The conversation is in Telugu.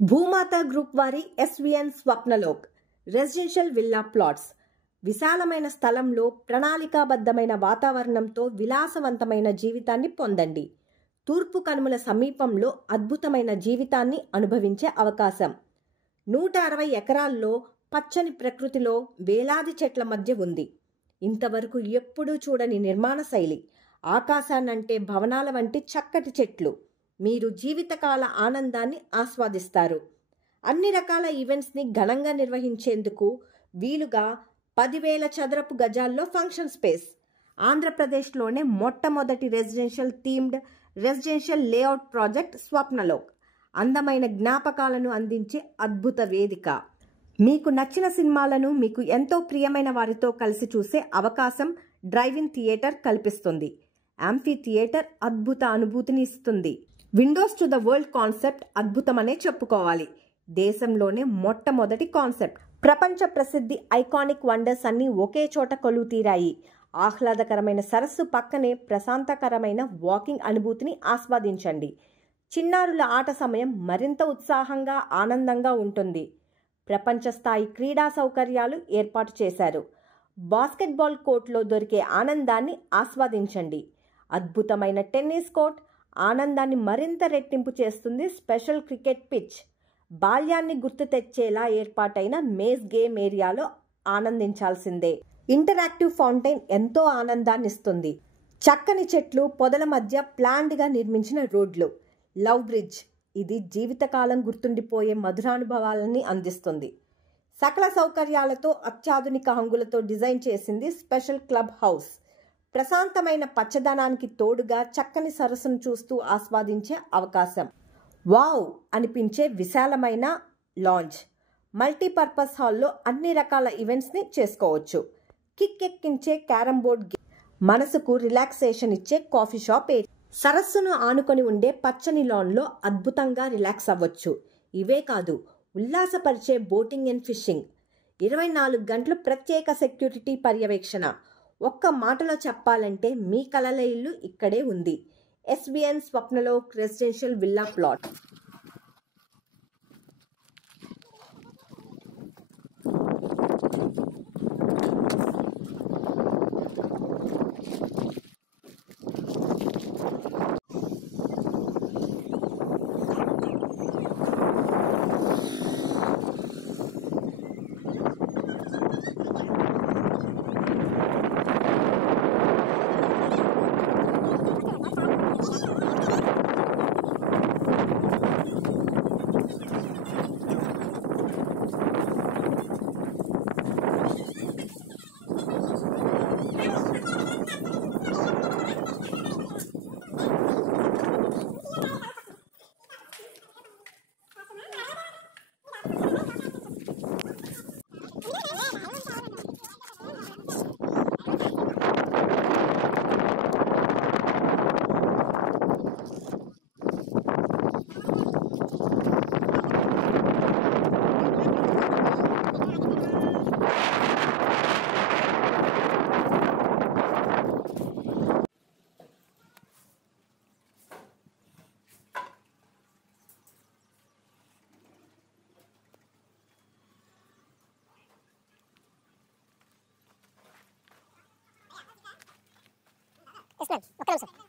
భూమాత గ్రూప్ వారి SVN Swapnalok residential villa plots విశాలమైన స్థలంలో ప్రణాళికాబద్ధమైన వాతావరణంతో విలాసవంతమైన జీవితాన్ని పొందండి. తూర్పు కనుమల సమీపంలో అద్భుతమైన జీవితాన్ని అనుభవించే అవకాశం. 160 ఎకరాల్లో పచ్చని ప్రకృతిలో వేలాది చెట్ల మధ్య ఉంది. ఇంతవరకు ఎప్పుడూ చూడని నిర్మాణ శైలి, ఆకాశాన్నంటే భవనాల వంటి చక్కటి చెట్లు. మీరు జీవితకాల ఆనందాన్ని ఆస్వాదిస్తారు. అన్ని రకాల ఈవెంట్స్ని ఘనంగా నిర్వహించేందుకు వీలుగా 10,000 చదరపు గజాల్లో ఫంక్షన్ స్పేస్. ఆంధ్రప్రదేశ్లోనే మొట్టమొదటి రెసిడెన్షియల్ లేఅవుట్ ప్రాజెక్ట్ స్వప్నలోక్. అందమైన జ్ఞాపకాలను అందించే అద్భుత వేదిక. మీకు నచ్చిన సినిమాలను మీకు ఎంతో ప్రియమైన వారితో కలిసి చూసే అవకాశం డ్రైవ్-ఇన్ థియేటర్ కల్పిస్తుంది. యాంఫీ థియేటర్ అద్భుత అనుభూతిని ఇస్తుంది. Windows to the world concept అద్భుతమనే చెప్పుకోవాలి. దేశంలోనే మొట్టమొదటి కాన్సెప్ట్. ప్రపంచ ప్రసిద్ధి ఐకానిక్ వండర్స్ అన్నీ ఒకే చోట కొలువు తీరాయి. ఆహ్లాదకరమైన సరస్సు పక్కనే ప్రశాంతకరమైన వాకింగ్ అనుభూతిని ఆస్వాదించండి. చిన్నారుల ఆట సమయం మరింత ఉత్సాహంగా ఆనందంగా ఉంటుంది. ప్రపంచ స్థాయి క్రీడా సౌకర్యాలు ఏర్పాటు చేశారు. బాస్కెట్బాల్ కోర్టులో దొరికే ఆనందాన్ని ఆస్వాదించండి. అద్భుతమైన టెన్నిస్ కోర్ట్ ఆనందాన్ని మరింత రెట్టింపు చేస్తుంది. Special cricket pitch. బాల్యాన్ని గుర్తు తెచ్చేలా ఏర్పాటైన మేజ్ గేమ్ ఏరియాలో ఆనందించాల్సిందే. ఇంటరాక్టివ్ ఫౌంటైన్ ఎంతో ఆనందాన్ని ఇస్తుంది. చక్కని చెట్లు, పొదల మధ్య ప్లాన్డ్గా నిర్మించిన రోడ్లు. Love bridge. ఇది జీవితకాలం గుర్తుండిపోయే మధురానుభవాలని అందిస్తుంది. సకల సౌకర్యాలతో అత్యాధునిక హంగులతో డిజైన్ చేసింది స్పెషల్ క్లబ్ హౌస్. ప్రశాంతమైన పచ్చదనానికి తోడుగా చక్కని సరస్సును చూస్తూ ఆస్వాదించే అవకాశం. వావ్ అనిపించే విశాలమైన లాంజ్. మల్టీపర్పస్ హాల్లో అన్ని రకాల ఈవెంట్స్ని చేసుకోవచ్చు. కిక్ ఎక్కించే క్యారమ్ బోర్డ్ గేమ్. మనసుకు రిలాక్సేషన్ ఇచ్చే కాఫీ షాప్ ఏరియా. సరస్సును ఆనుకొని ఉండే పచ్చని లాన్లో అద్భుతంగా రిలాక్స్ అవ్వచ్చు. ఇవే కాదు, ఉల్లాసపరిచే బోటింగ్ అండ్ ఫిషింగ్. 24 గంటలు ప్రత్యేక సెక్యూరిటీ పర్యవేక్షణ. ఒక్క మాటలో చెప్పాలంటే మీ కలల ఇల్లు ఇక్కడే ఉంది. SVN Swapnalok residential villa plot. Yes, ma'am. Okay, sir.